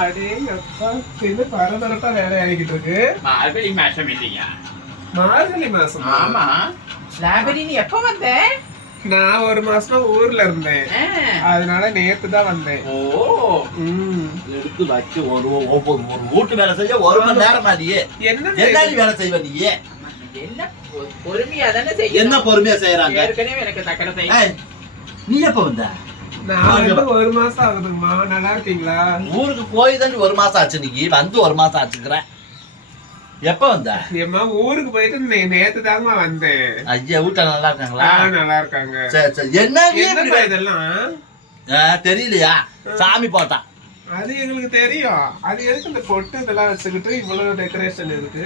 அடே அப்பா என்ன பரபரப்பா வேலை ஆகிட்டு இருக்கு மார்கழி மாசம் இல்லையா மார்கழி மாசம் ஆமா லாபரி நீ எப்ப வந்த நான் ஒரு மாசமா ஊர்ல இருந்தேன். அதனால நேத்து தான் வந்தேன் ஓ. எடுத்து வச்சு ஒரு ஒவ்வொரு ஒரு வீட்டு வேலை செய்ய ஒரு மணி நேரம் நீ என்ன வேலை செய்வ நீ என்ன பொறுமையா தானே செய்யணும். என்ன பொறுமையா செய்யறாங்க ஏற்கனவே எனக்கு சக்கரை செய்ய நீ எப்ப வந்து ஒரு மாசம் ஆகுதுங்கம்மா. நல்லா இருக்கீங்களா? ஊருக்கு போய் தான் ஒரு மாசம் ஆச்சு நீ வந்து ஒரு மாசம் ஆச்சுங்கிற எப்ப வந்த? ஏம்மா ஊருக்கு போயிட்டு நேத்து தாங்கம்மா வந்தேன். ஐயா வீட்டுல நல்லா இருக்காங்களா? நல்லா இருக்காங்க. சரி சரி. என்ன இதெல்லாம்? தெரியலையா? சாமி போட்டான் அது எங்களுக்கு தெரியும். அது எதுக்கு இந்த பொட்டு இதெல்லாம் வச்சுக்கிட்டு இவ்வளவு டெக்கரேஷன் இருக்கு?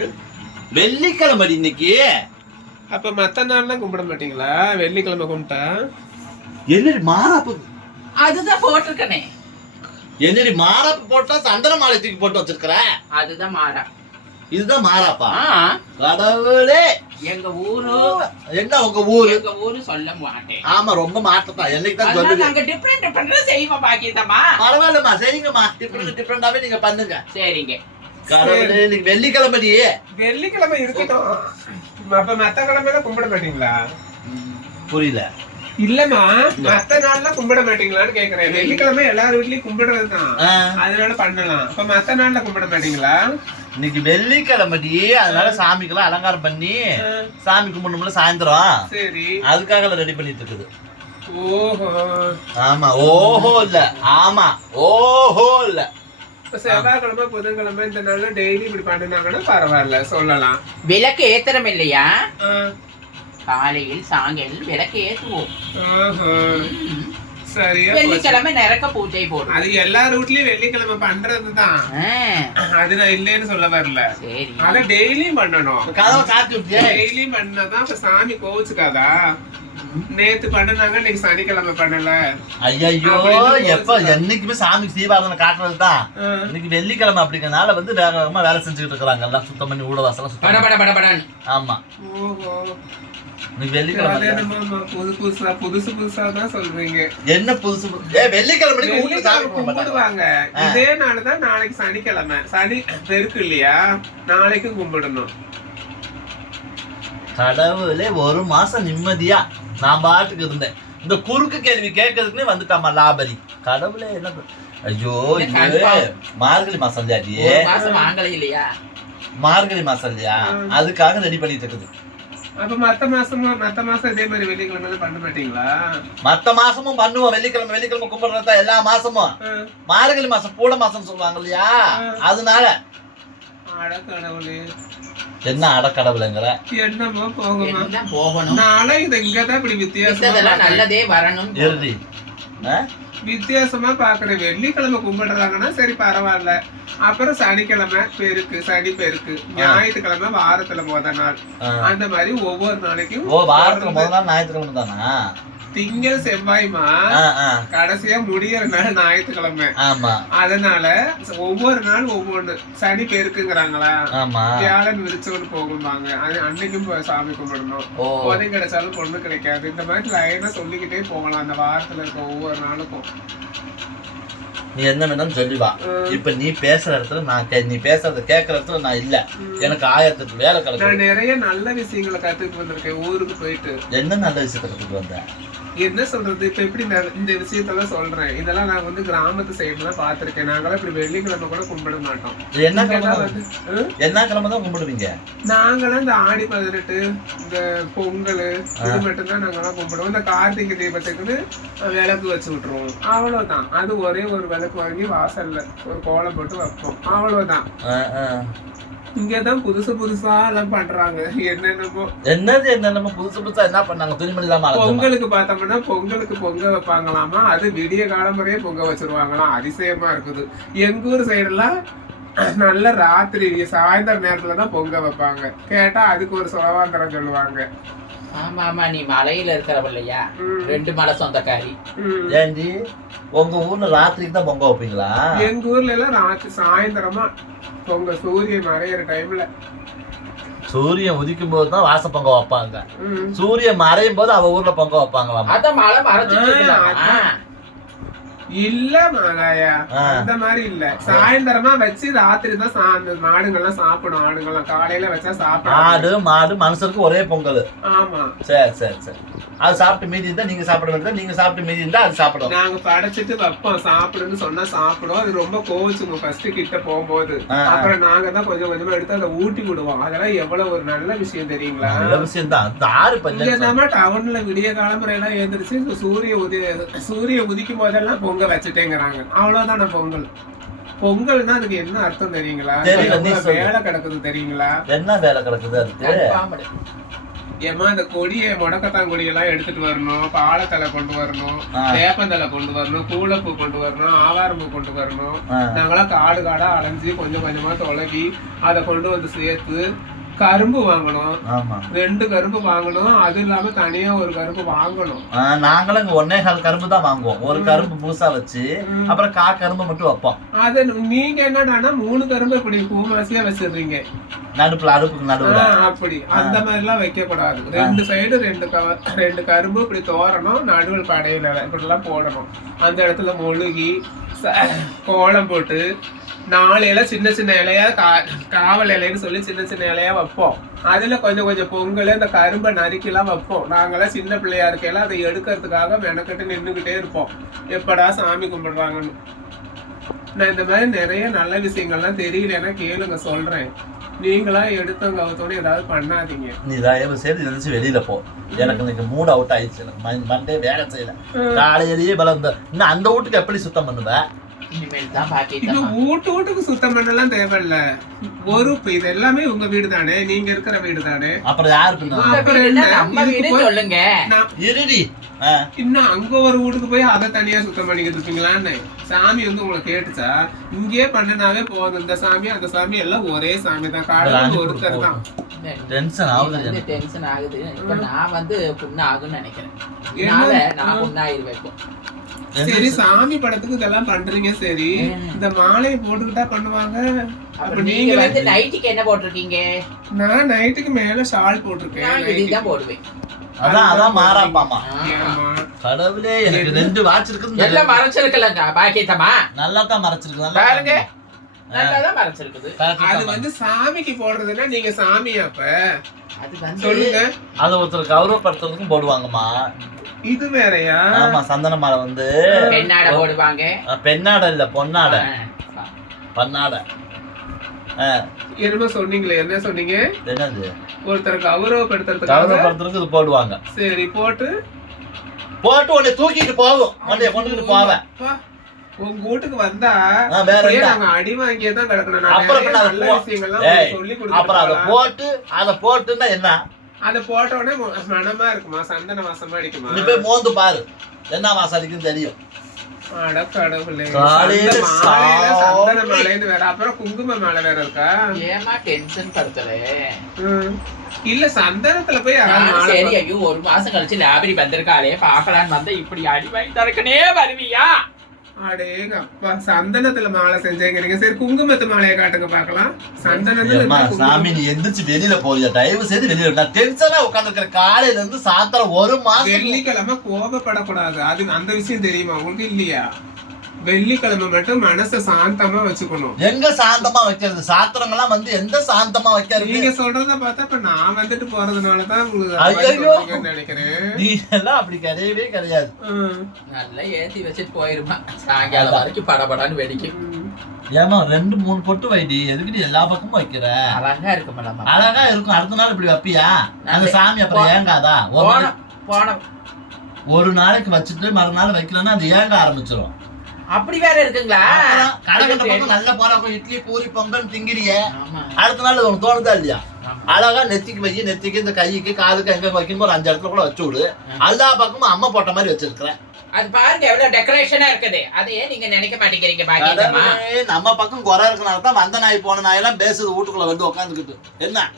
வெள்ளிக்கிழமை இன்னைக்கு. அப்ப மத்த நாள்லாம் கும்பிட மாட்டீங்களா? வெள்ளிக்கிழமை கும்பிட்டா? என்னடி மாறாப்பு அதுதான் போட்டிருக்கனே. என்னடி மாறாப்பு போட்டா சந்தன மாலை தூக்கி போட்டு வச்சிருக்கிற? அதுதான் மாறா. இதுதான் மாறாப்பா? ஆ, கடவுளே! எங்க ஊரு? என்ன உங்க ஊரு? எங்க ஊரு சொல்ல மாட்டேன். ஆமா ரொம்ப மாற்றத்தான் என்னைக்கு தான் அதனால சொல்லுது? நாங்க டிஃப்ரெண்ட் டிஃப்ரெண்ட் செய்வோம் பாக்கியதம்மா பரவாயில்லம்மா சரிங்கம்மா டிஃப்ரெண்ட் டிஃப்ரெண்டாவே நீங்க பண்ணுங்க. சரிங்க. கடவுளே இன்னைக்கு வெள்ளிக்கிழமை நீ வெள்ளிக்கிழமை இருக்கட்டும். அப்ப மத்த கிழமையில கும்பிட மாட்டீங்களா? புரியல. இல்லம்மா மத்த நாள்லாம் கும்பிட மாட்டீங்களான்னு கேக்குறேன். வெள்ளிக்கிழமை எல்லார் வீட்லயும் கும்பிடுறதுதான். ஆ, அதனால பண்ணலாம். அப்ப மத்த நாள்ல கும்பிட மாட்டீங்களா? இன்னைக்கு வெள்ளிக்கிழமை நீ அதனால சாமிக்கெல்லாம் அலங்காரம் பண்ணி சாமி கும்பிடணும்ல சாயந்தரம். சரி. அதுக்காக ரெடி பண்ணிட்டு இருக்குது. ஓஹோ. ஆமா ஓஹோ இல்ல. ஆமா ஓஹோ இல்ல. இப்ப செவ்வாய்க்கிழமை புதன்கிழமை இந்த நாள்ல டெய்லி இப்படி பண்ணினாங்கன்னா பரவாயில்ல. சொல்லலாம். விளக்கு ஏத்துறோம் இல்லையா ஆ, காலையில் சாயங்காலம் விளக்கு ஏத்துவோம். வெள்ளிக்கிழமை நிறக்க பூஜை போடுவோம். அது எல்லார் வீட்லயும் வெள்ளிக்கிழமை பண்றதுதான். அது நான் இல்லைன்னு சொல்ல வரல. சரி. அத டெய்லியும் பண்ணணும். டெய்லியும் பண்ணாதான் இப்ப சாமி கோவிச்சுக்காதா? நேத்து பண்ணுனாங்க இன்னைக்கு சனிக்கிழமை பண்ணல. ஐயோ எப்ப என்னைக்குமே சாமிக்கு சீபாதனை காட்டுறது தான். இன்னைக்கு வெள்ளிக்கிழமை அப்படிங்கறனால வந்து வேக வேகமா வேலை செஞ்சுக்கிட்டு இருக்காங்க எல்லாம் சுத்தம் பண்ணி ஊட வாசலாம் சுத்தம் பட. பட ஆமா. புதுசா புதுசு புதுசா தான் சொல்றீங்க. என்ன புதுசு புது- ஏ வெள்ளிக்கிழமை. கும்பிடுவாங்க. இதே நாள்தான் நாளைக்கு சனிக்கிழமை. சனி பெருக்கு இல்லையா? நாளைக்கு கும்பிடணும். கடவுளே ஒரு மாசம் நிம்மதியா நான் பாட்டுக்கு இருந்தேன். இந்த குறுக்கு கேள்வி கேட்கறதுக்குனே வந்துட்டாமா லாபரி கடவுளே என்ன ஐயோ இது. மார்கழி மாசம் இல்லையாடி? மாசம் இல்லையா? மார்கழி மாசம் இல்லையா. அதுக்காக ரெடி பண்ணிட்டு இருக்குது. அப்ப மத்த மாசமும் மத்த மாசம் இதே மாதிரி வெள்ளிக்கிழமை பண்ண மாட்டீங்களா? மத்த மாசமும் பண்ணுவோம். வெள்ளிக்கிழமை வெள்ளிக்கிழமை கும்பிடுறதா எல்லா மாசமும். மார்கழி மாசம் பூட மாசம் சொல்லுவாங்க இல்லையா. அதனால அட கடவுளே. என்ன அடக்கடவுளுங்கிற என்னமோ போகுமா போகணும்? இது இங்கதான் இப்படி வித்தியாசமா மித்ததெல்லாம் பாக்குறேன். நல்லதே வரணும். இறுதி? வித்தியாசமா பாக்குறேன் வெள்ளிக்கிழமை கும்பிடுறாங்கன்னா சரி பரவாயில்ல. அப்புறம் சனிக்கிழமை பெருக்கு சனி பெருக்கு ஞாயிற்றுக்கிழமை வாரத்துல முத நாள். அந்த மாதிரி ஒவ்வொரு நாளைக்கும் ஓ வாரத்துல முதல் நாள் ஞாயிற்றுக்கிழமை தானா? திங்கள் செவ்வாய்மா. கடைசியா முடியற நாள் ஞாயிற்றுக்கிழமை. ஆமா. அதனால ஒவ்வொரு நாள் ஒவ்வொன்னு. சனி பெருக்குங்கிறாங்களா? வியாழன் விரிச்சவன் போகும்பாங்க. அது அன்னைக்கும் போய் சாமி கும்பிடணும். பொதை கிடைச்சாலும் பொண்ணு கிடைக்காது. இந்த மாதிரி லைனா சொல்லிக்கிட்டே போகலாம். அந்த வாரத்துல இருக்க ஒவ்வொரு நாளுக்கும். நீ என்ன வேணாலும் சொல்லி வா ம். இப்ப நீ பேசுற இடத்துல நான் கே- நீ பேசுறத கேட்கற இடத்துல நான் இல்ல. எனக்கு ஆயிரத்துக்கு வேலை கிடக்கு நான் நிறைய நல்ல விஷயங்களை கத்துட்டு வந்திருக்கேன் ஊருக்கு போயிட்டு. என்ன நல்ல விஷயத்த கத்துட்டு வந்த? என்ன சொல்றது? இப்ப எப்படி நான் இந்த விஷயத்தெல்லாம் சொல்றேன். இதெல்லாம் நான் வந்து கிராமத்து சைடுல பாத்திருக்கேன் நாங்களாம் இப்படி வெள்ளிக்கிழமை கூட கும்பிட மாட்டோம். இது என்ன? என்ன கிழமை தான் கும்பிடுவீங்க? நாங்களாம் இந்த ஆடி பதினெட்டு இந்த பொங்கல் இது மட்டும்தான் நாங்கெல்லாம் கும்பிடுவோம். இந்த கார்த்திகை தீபத்துக்குன்னு விளக்கு வச்சு விட்டுருவோம். அவ்வளவுதான். அது ஒரே ஒரு விளக்கு வாங்கி வாசல்ல ஒரு கோலம் போட்டு வைப்போம். அவ்வளவுதான். இங்கதான் புதுசு புதுசா எல்லாம் பண்றாங்க. என்னென்னமோ. என்னது என்னென்னமோ புதுசு புதுசா என்ன பண்ணாங்க? துணிமணி இல்லாம? பொங்கலுக்கு பார்த்தோம்னா பொங்கலுக்கு பொங்க வைப்பாங்களாமா? அது விடிய காலமுறையே பொங்க வச்சிருவாங்களாம். அதிசயமா இருக்குது. எங்க ஊர் சைடெல்லாம் நல்ல ராத்திரி சாயந்தர நேரத்துல தான் பொங்க வைப்பாங்க. கேட்டா அதுக்கு ஒரு சுலவாந்திரம் சொல்லுவாங்க. ஆமா ஆமா நீ மலையில இருக்கிறவ இல்லையா ம், ரெண்டு மலை சொந்தக்காரி. ம். ஏண்டி உங்க ஊர்ல ராத்திரிக்கு தான் பொங்க வைப்பீங்களா? எங்க ஊர்ல எல்லாம் ராத்திரி சாயந்தரமா பொங்க சூரியன் மறையிற டைம்ல சூரியன் உதிக்கும் போது தான் வாச பொங்க வைப்பாங்க. ம். சூரியன் மறையும் போது அவ ஊர்ல பொங்க வைப்பாங்களாமா? அத மலை மறைச்சிட்டு ஆ, இருக்கலாமா? அதான். இல்ல மாலாயா ஆ. அந்த மாதிரி இல்ல. சாயந்தரமா வச்சு ராத்திரி தான் அந்த மாடுங்கெல்லாம் சாப்பிடும் ஆடுங்கெல்லாம் காலையில வச்சா சாப்பிடும் ஆடு மாடு மனுஷருக்கு ஒரே பொங்கல். ஆமா. சரி சரி சரி. அது சாப்பிட்டு மீதி இருந்தா நீங்க சாப்பிட வேண்டியது நீங்க சாப்பிட்டு மீதி இருந்தா அது சாப்பிடும் நாங்க படைச்சிட்டு வைப்போம் சாப்பிடுன்னு சொன்னா சாப்பிடும் அது ரொம்ப கோவிச்சுங்க ஃபர்ஸ்ட் கிட்ட போகும்போது. அப்புறம் நாங்க தான் கொஞ்சம் கொஞ்சமா எடுத்து அதை ஊட்டி விடுவோம். அதெல்லாம் எவ்வளவு ஒரு நல்ல விஷயம் தெரியுங்களா? நல்ல விஷயம் தான். ஆறு பஞ்சம் டவுன்ல விடிய காலம்பரை எல்லாம் எழுந்திரிச்சு சூரிய உதி சூரிய உதிக்கும் போதெல்லாம் பொங்க வச்சுட்டேங்கிறாங்க. அவ்வளவுதானே பொங்கல்? பொங்கல்னா அதுக்கு என்ன அர்த்தம் தெரியுங்களா. வேலை கிடக்குது தெரியுங்களா? என்ன வேலை கிடக்குது. ஏமா இந்த கொடியை முடக்கத்தான் கொடியெல்லாம் எடுத்துட்டு வரணும். பாலத்தலை கொண்டு வரணும். வேப்பந்தலை கொண்டு வரணும். கூலப்பூ கொண்டு வரணும். ஆவாரம்பூ கொண்டு வரணும். நாங்களாம் காடு காடா அலைஞ்சு கொஞ்சம் கொஞ்சமா தொலைவி அதை கொண்டு வந்து சேர்த்து கரும்பு வாங்கணும். ஆமா. ரெண்டு கரும்பு வாங்கணும். அது இல்லாம தனியா ஒரு கரும்பு வாங்கணும். நாங்களும் இங்க ஒன்னே கால் கரும்பு தான் வாங்குவோம். ஒரு கரும்பு முழுசா வச்சு. அப்புறம் கா கரும்பு மட்டும் வைப்போம். அது நீங்க என்னடான்னா மூணு கரும்பு இப்படி பூமாசியா வச்சிடுறீங்க. நடுப்புல அடுப்புக்கு நடுவுல. அப்படி. அந்த மாதிரி எல்லாம் வைக்க கூடாது ரெண்டு சைடு ரெண்டு ரெண்டு கரும்பு இப்படி தோரணும். நடுவில் படையில இப்படி எல்லாம் போடணும். அந்த இடத்துல மொழுகி கோலம் போட்டு நாலு இலை சின்ன சின்ன இலையா காவல் இலைன்னு சொல்லி சின்ன சின்ன இலையா வைப்போம். அதுல கொஞ்சம் கொஞ்சம் பொங்கல் இந்த கரும்பை நறுக்கிலாம் வைப்போம். நாங்கெல்லாம் சின்ன பிள்ளையா இருக்கையில அதை எடுக்கிறதுக்காக மெனக்கட்டு நின்றுகிட்டே இருப்போம். எப்படா சாமி கும்பிடுறாங்கன்னு நான் இந்த மாதிரி நிறைய நல்ல விஷயங்கள்லாம் தெரியலன்னா கேளுங்க சொல்றேன். நீங்களா எடுத்தவங்க அவத்தோட ஏதாவது பண்ணாதீங்க. நீ தயவு செய்து நினைச்சு வெளியில போ. எனக்கு இன்னைக்கு மூட் அவுட் ஆயிடுச்சு. எனக்கு மண்- மண்டே வேலை செய்யல. காலையிலேயே பலந்த இன்னும் அந்த வீட்டுக்கு எப்படி சுத்தம் பண்ணுவ? இனிமேல் தான் பாக்கிட்டமா வீட்டு வீட்டுக்கு சுத்தம் பண்ணலாம் தேவையில்ல. ஒரு இது எல்லாமே உங்க வீடு தானே நீங்க இருக்கிற வீடு தானே அப்புறம் யாரு பின்ன உங்க அப்புறம் வீடுன்னா என்ன? நம்ம இதுக்கு வீடு போய்- சொல்லுங்க. நான் இருடி. இன்னும் அங்க ஒரு வீட்டுக்கு போய் அதை தனியா சுத்தம் பண்ணிக்கிட்டு இருப்பீங்களான்னு. சாமி வந்து உங்களை கேட்டுச்சா? இங்கேயே பண்ணினாவே போதும். இந்த சாமி அந்த சாமி எல்லாம் ஒரே சாமி தான். கடவுள் ஒருத்தர் தான். டென்ஷன் ஆகுது வந்து எனக்கு. டென்ஷன் ஆகுது. இப்ப நான் வந்து புண்ணு ஆகும்னு நினைக்கிறேன் நான் புண்ணாயிருவேன் சரி சாமி படத்துக்கு இதெல்லாம் பண்றீங்க சரி. இந்த மாலையை போட்டுக்கிட்டா பண்ணுவாங்க. அப்ப நீங்க வந்து நைட்டுக்கு என்ன போட்டிருக்கீங்க? நான் நைட்டுக்கு மேல ஷால் போட்டிருக்கேன். விடிதான் போடுவேன். அதான் அதான் மாறாப்பாமா? கடவுளே எனக்கு ரெண்டு வாட்ச் இருக்குது எல்லாம் மறைச்சிருக்கலங்க பாக்கியத்தமா நல்லா தான் மறைச்சிருக்கு நல்லா பாருங்க. நல்லாதான் மறைச்சிருக்குது. அது வந்து சாமிக்கு போடுறதுன்னா நீங்க சாமி அப்ப? சொல்லுங்க. அதை ஒருத்தர் கௌரவப்படுத்துறதுக்கும் போடுவாங்கம்மா. இது வேறயா? ஆமா சந்தன மாலை வந்து பெண்ணாடை போடுவாங்க. பெண்ணாடை இல்ல பொன்னாடை. ஆ. பண்ணாடை என்னமோ சொன்னீங்களே என்ன சொன்னீங்க? என்னது? ஒருத்தரை கௌரவப்படுத்துறதுக்காக கௌரவப்படுத்துறதுக்கு இது போடுவாங்க. சரி போட்டு. போட்டு உன்னை தூக்கிட்டு போகும். உன்னை கொண்டுகிட்டு போவேன். உங்க வீட்டுக்கு வந்தா? நாங்க அடி வாங்கியே தான் கிடக்கணும் அப்புறம் நல்ல விஷயங்கள்லாம் சொல்லி அப்புறம் அதை போட்டு அதை போட்டுன்னா என்ன? அதை போட்ட உடனே மொ- மணமா இருக்குமா? சந்தன வாசமா அடிக்குமா? நீ போய் மோந்து பாரு. என்ன வாசம் அடிக்குன்னு தெரியும். இல்ல சந்தனத்துல போய் சரி ஐயோ ஒரு மாசம் கழிச்சு லாபரி வந்திருக்காளே பாக்கலான்னு வந்தா இப்படி அடி வாங்கி தரக்கனே வருவியா? அடேங்க அப்பா சந்தனத்துல மாலை செஞ்சேங்கிறீங்க. சரி குங்குமத்து மாலையை காட்டுங்க பார்க்கலாம். சந்தனத்துல சாமி. நீ எந்திரிச்சு வெளியில போறியா தயவு செய்து வெளியில நான் டென்ஷனா உட்காந்துருக்கிற காலையில இருந்து சாயந்தரம் ஒரு மாசம் வெள்ளிக்கிழமை கோபப்படக்கூடாது. அது அந்த விஷயம் தெரியுமா? உங்களுக்கு இல்லையா? வெள்ளிக்கிழமை மட்டும் மனசை சாந்தமா வச்சுக்கணும். எங்க சாந்தமா வைக்கிறது? சாத்திரங்கள்லாம் வந்து எந்த சாந்தமா வைக்கிறது? நீங்க சொல்றத பார்த்தா இப்ப நான் வந்துட்டு போறதுனாலதான் உங்களுக்கு நினைக்கிறேன். நீ எல்லாம் அப்படி கிடையவே கிடையாது. நல்லா ஏத்தி வச்சுட்டு போயிருமா? சாயங்காலம் வரைக்கும் படபடன்னு வெடிக்கும். ஏமா ரெண்டு மூணு பொட்டு வைடி. எதுக்கு நீ எல்லா பக்கமும் வைக்கிற? அழகா இருக்கு மேடம் அழகா இருக்கும். அடுத்த நாள் இப்படி வைப்பியா? அந்த சாமி அப்புறம் ஏங்காதா? போன ஒரு நாளைக்கு வச்சுட்டு மறுநாள் வைக்கலன்னா அது ஏங்க ஆரம்பிச்சிடும் அப்படி வேற இருக்குங்களா? அப்புறம் கடை கண்ட பக்கம் நல்ல போறப்ப இட்லி பூரி பொங்கல் திங்கிறிய அடுத்த நாள் உனக்கு தோணுதா இல்லையா. அழகா நெத்திக்கு வை நெத்திக்கு இந்த கைக்கு காலுக்கு எங்க வைக்கணும் ஒரு அஞ்சு இடத்துல கூட வச்சு விடு. எல்லா பக்கமும் அம்மா போட்ட மாதிரி வச்சிருக்கிறேன். அது பாருங்க எவ்வளவு டெக்கரேஷனா இருக்குது. அதையே நீங்க நினைக்க மாட்டேங்கிறீங்க பாக்கியம்மா. கடவுளே, நம்ம பக்கம் குறை இருக்கனால தான் வந்த நாய் போன நாயெல்லாம் பேசுது வீட்டுக்குள்ள வந்து உட்காந்துக்கிட்டு என்ன?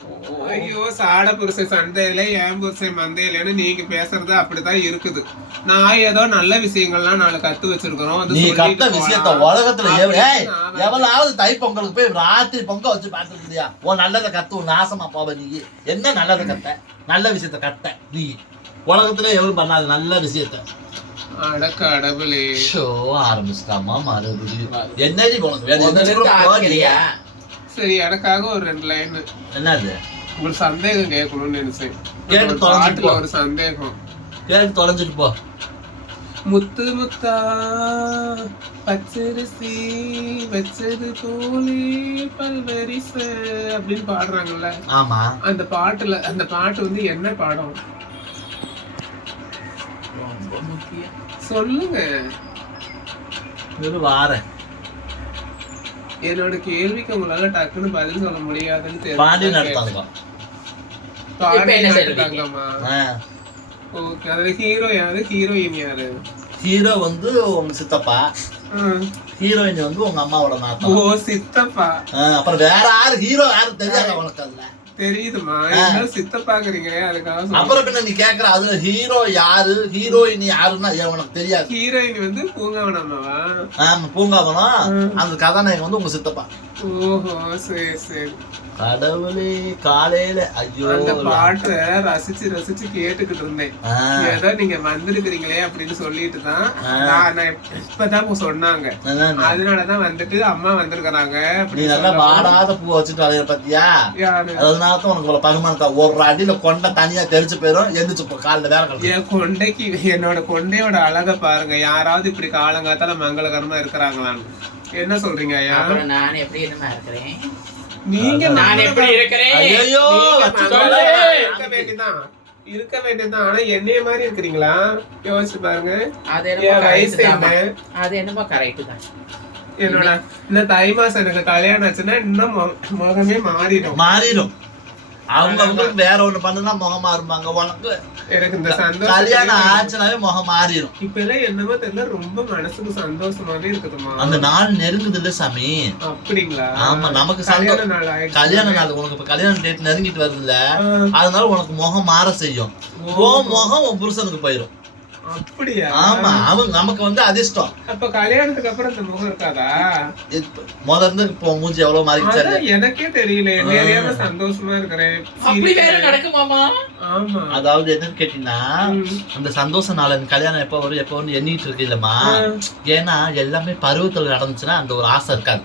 ஐயோ சாட புருஷன் சந்தையில ஏன் புருஷன் மந்தையிலன்னு நீங்க பேசுறது அப்படிதான் இருக்குது. நான் ஏதோ நல்ல விஷயங்கள்லாம் நாலு கத்து வச்சிருக்கிறோம். நீ கத்த விஷயத்த. உலகத்துல எவ- அப்படின்னு ஏய், நான் வந்து- எவளாவது தை பொங்கலுக்கு போய் ராத்திரி பொங்க வச்சு பார்த்துருக்கியா உன் நல்லதை கத்து நாசமா போவ நீ. என்ன நல்லதை கத்த? நல்ல விஷயத்த கத்த நீ. உலகத்துல எவரும் பண்ணாது நல்ல விஷயத்த. அட கடவுளே ஷோ ஆரம்பிச்சிட்டாமா மறுபடியும் என்னடி சரி எனக்காக ஒரு ரெண்டு லைன் என்னது ஒரு சந்தேகம் கேட்கணும்னு நினைச்சேன் கேட்டு தொலைஞ்சிட்டு. ஒரு சந்தேகம் கேட்டு தொலைஞ்சிட்டு போ முத்து முத்தா பச்சரிசி வச்சது போலே பல்வரிச அப்படின்னு பாடுறாங்கல்ல ஆமா அந்த பாட்டுல அந்த பாட்டு வந்து என்ன பாடம் ரொம்ப முக்கியம் சொல்லுங்க. வாரேன் என்னோட கேள்விக்கு உங்களால டக்குன்னு பதில் சொல்ல முடியாதுன்னு ஓகே அதுல ஹீரோ யாரு? ஹீரோயின் யாரு? ஹீரோ வந்து உங்க சித்தப்பா. ஹீரோயின் வந்து உங்க அம்மாவோட ஓ நாத்தம் சித்தப்பா அப்புறம் வேற யாரு? ஹீரோ யாரு தெரியாத உனக்கு அதுல? தெரியுதுமா அதுக்காக சொல்றேன். அப்புறம் பின்ன நீ கேக்குற அதுல ஹீரோ யாரு? ஹீரோயின் யாருன்னா உனக்கு தெரியாது. ஹீரோயின் வந்து பூங்காவன் அம்மாவா? ஆமா பூங்காவனம். அந்த கதாநாயகன் வந்து உங்க சித்தப்பா. ஓஹோ சரி சரி. கடவுளே காலையில ஐயோ அந்த பாட்டை ரசிச்சு ரசிச்சு கேட்டுக்கிட்டு இருந்தேன். ஏதோ நீங்க வந்திருக்கிறீங்களே அப்படின்னு சொல்லிட்டு தான். நான் இப்பதான் இப்ப சொன்னாங்க. அதான் அதனாலதான் வந்துட்டு அம்மா வந்திருக்கிறாங்க நீ அப்படின்னு நல்லா வாடாத பூ வச்சுட்டு அலையிற பத்தியா? அதனால தான் உனக்கு இவ்வளவு பகுமானத்தா ஒரு அடியில கொண்ட தனியா தெரிச்சு போயிரும் எந்திரிச்சு போ காலில் வேற என் கொண்டைக்கு என்னோட கொண்டையோட அழக பாருங்க. யாராவது இப்படி காலங்காத்தால மங்களகரமா இருக்கிறாங்களான்னு. என்ன சொல்றீங்க ஐயா? அப்புறம் நான் எப்படி என்னமா இருக்கிறேன்? நீங்க நான் எப்படி இருக்கிறேன்? ஐயோ இருக்க வேண்டியதுதான். இருக்க வேண்டியதுதான். ஆனா என்னைய மாதிரி இருக்கிறீங்களா? யோசிச்சு பாருங்க. அது என்னமோ என் வயசு என்ன? அது என்னமோ கரெக்ட் தான். என்னோட இந்த தை மாசம் எனக்கு கல்யாணம் ஆச்சுன்னா இன்னும் மு- முகமே மாறிடும். மாறிடும். அவங்க அவங்களுக்கு வேற ஒண்ணு பண்ணுனா முகம் மாறுமாங்க உனக்கு எனக்கு இந்த சந்தோஷம் கல்யாணம் ஆச்சுனாவே முகம் மாறிடும் இப்ப எல்லாம் என்னமோ தெரியல ரொம்ப மனசுக்கு சந்தோஷமாவே இருக்குதுமா அந்த நாள் நெருங்குது இல்ல சாமி. அப்படிங்களா? ஆமா நமக்கு சந்தோஷம் கல்யாண நாள் ஆயிடுச்சு. கல்யாண நாள் உனக்கு இப்ப கல்யாண டேட் நெருங்கிட்டு வருதுல்ல ஆ, அதனால உனக்கு முகம் மாற செய்யும். உன் முகம் உன் புருஷனுக்கு போயிடும் அப்படியா? ஆமா அவங்க நமக்கு வந்து அதிர்ஷ்டம் அப்ப கல்யாணத்துக்கு அப்புறம் இந்த முகம் இருக்காதா? முதல்ல இருந்து இப்போ மூஞ்சி எவ்வளவு மாறிடுச்சு அதான் எனக்கே தெரியல. நிறைய சந்தோஷமா இருக்கிறேன். அப்படி வேற. நடக்குமாமா ஆமா. அதாவது என்னன்னு கேட்டீங்கன்னா. அந்த சந்தோஷ நாள் கல்யாணம் எப்போ வரும் எப்போ வரும் எண்ணிட்டு இருக்கு இல்லம்மா. ஏன்னா எல்லாமே பருவத்துல நடந்துச்சுன்னா அந்த ஒரு ஆசை இருக்காது.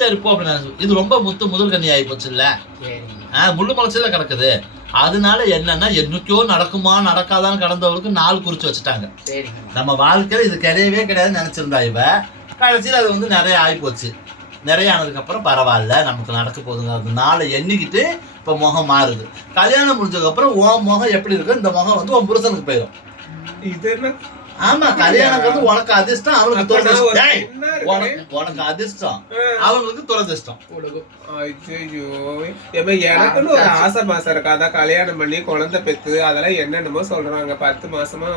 சரி போ அப்படின்னு இது ரொம்ப முத்து முதல் கண்ணி ஆகி போச்சு இல்ல முள்ளு முளைச்சல கிடக்குது. அதனால என்னன்னா என்னைக்கோ நடக்குமா நடக்காதான்னு கடந்தவங்களுக்கு நாள் குறிச்சு வச்சுட்டாங்க. நம்ம வாழ்க்கையில இது கிடையவே கிடையாதுன்னு நினைச்சிருந்தா இவ கடைசியில் அது வந்து நிறைய ஆகி போச்சு நிறைய ஆனதுக்கு அப்புறம் பரவாயில்ல நமக்கு நடக்க போகுதுங்க அது நாளை எண்ணிக்கிட்டு இப்போ முகம் மாறுது. கல்யாணம் முடிஞ்சதுக்கு அப்புறம் உன் முகம் எப்படி இருக்கு இந்த முகம் வந்து உன் புருஷனுக்கு போயிடும். இது என்ன? ஆமா கல்யாணம் உனக்கு அதிர்ஷ்டம் அவனுக்கு துரதிர்ஷ்டம். உனக்கு அதிர்ஷ்டம். அவங்களுக்கு துரதிர்ஷ்டம். ஏம்மா, எனக்குன்னு ஒரு ஆசை பாசம் இருக்காதா கல்யாணம் பண்ணி குழந்தை பெத்து அதெல்லாம் என்னென்னமோ சொல்றாங்க. பத்து மாசமா.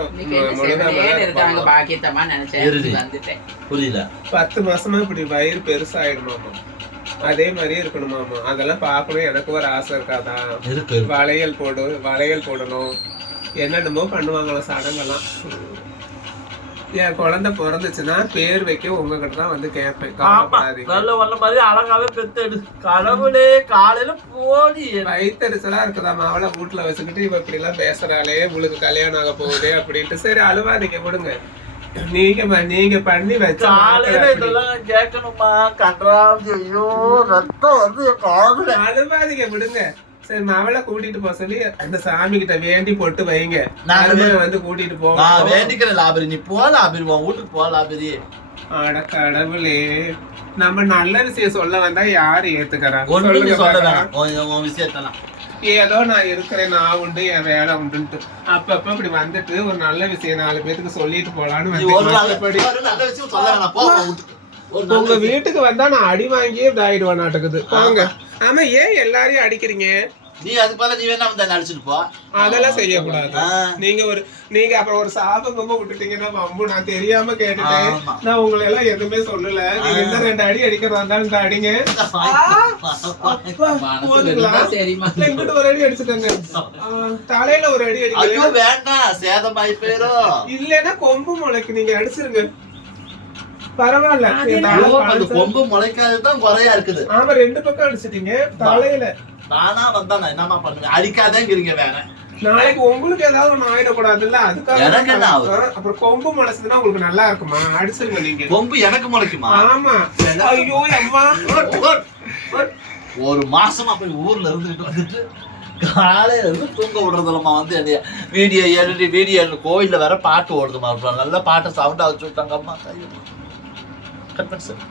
பாக்கியத்தமா நினைச்சேன். புரியல பத்து மாசமா இப்படி வயிறு பெருசாயிடுமாமா அதே மாதிரியே இருக்கணுமாமா அதெல்லாம் பார்க்கணும். எனக்கு ஒரு ஆசை இருக்காதா? இருக்கு வளையல் போடு வளையல் போடணும். என்னென்னமோ பண்ணுவாங்களாம் சடங்கெல்லாம். என் குழந்தை பிறந்துச்சுன்னா பேர் வைக்க உங்ககிட்ட தான் வந்து கேட்பேன். நல்ல வந்த மாதிரி அழகாவே பெத்தெடு. கடவுளே காலையில போடி. வயிற்றுச்சலா இருக்குதாம்மா? அவளை வீட்டுல வச்சுக்கிட்டு இவ இப்படி எல்லாம் பேசுறாளே உங்களுக்கு கல்யாணம் ஆக போகுதே அப்படின்ட்டு. சரி அழுவாதீங்க விடுங்க. நீங்க நீங்க பண்ணி வச்ச காலையில. இதெல்லாம் கேட்கணுமா கன்றாவி ஐயோ ரத்தம் வந்து காதுல. அழுவாதீங்க விடுங்க. சரி மவளை கூட்டிட்டு போக சொல்லி அந்த சாமி கிட்ட வேண்டி போட்டு வைங்க. வந்து கூட்டிட்டு நான் போவோம் வேண்டிக்கிற லாபரி நீ போ லாபரி உன் வீட்டுக்கு போ லாபரி. அட கடவுளே நம்ம நல்ல விஷயம் சொல்ல வந்தா யாரு ஏத்துக்கறா? ஒண்ணு நீ சொல்லுங்க சொல்ல பார்க்கலாம். வேணாம் உன் விஷயத்தெல்லாம். ஏதோ நான் இருக்கிறேன் நான் உண்டு என் வேலை உண்டுன்ட்டு. அப்பப்ப இப்படி வந்துட்டு ஒரு நல்ல விஷயம் நாலு பேத்துக்கு சொல்லிட்டு போலான்னு நீ வந்து ஒரு நாள் மத்தபடி ஒரு நல்ல விஷயம் சொல்ல வேணாம். போ உங்க. வீட்டுக்கு வந்தா நான் அடி வாங்கியே இதாயிடுவேன் நாட்டுக்குது. போங்க ஆமா ஏன் எல்லாரையும் அடிக்கிறீங்க? நீ அதுக்கு பதிலா நீ வேணா வந்து அடிச்சுட்டு போ. அதெல்லாம் செய்யக்கூடாது. நீங்க ஒரு நீங்க அப்புறம் ஒரு சாபம் கம்ப விட்டுட்டீங்கன்னா அம்பு நான் தெரியாம கேட்டுட்டேன். நான் உங்களை எல்லாம் எதுவுமே சொல்லல. நீங்க இந்த ரெண்டு அடி அடிக்கிறதா இருந்தா இந்த அடிங்க. இங்கிட்டு ஒரு அடி அடிச்சுக்கோங்க தலையில ஒரு அடி ஐயோ அடிக்கல வேண்டாம். சேதமாயி போயிரும். இல்லன்னா கொம்பு முளைக்கு. நீங்க அடிச்சிருங்க. பரவாயில்ல. அந்த. கொம்பு முளைக்காததுதான் குறையா இருக்குது. ஆமா ரெண்டு பக்கம் அடிச்சிட்டீங்க. தலையில. நானா வந்தா நான் என்னமா பண்ணுவேன் அடிக்காதேங்கிறீங்க வேற. நாளைக்கு உங்களுக்கு ஏதாவது ஒண்ணு ஆயிடக்கூடாதுல்ல? அதுக்காக அப்புறம் கொம்பு முளைச்சதுன்னா உங்களுக்கு நல்லா இருக்குமா? அடிச்சிருங்க நீங்க. கொம்பு எனக்கு முளைக்குமா? ஆமா. ஐயோ அம்மா. ஒரு மாசமா போய் ஊர்ல இருந்துகிட்டு வந்துட்டு காலையில இருந்து தூங்க விடுறதுலமா வந்து என்னைய வீடியோ எழுதி வீடியோ கோயில்ல வேற பாட்டு ஓடுதுமா நல்ல பாட்டை சவுண்டா வச்சு விட்டாங்க. அம்மா கையை கட் பண்ணு சார்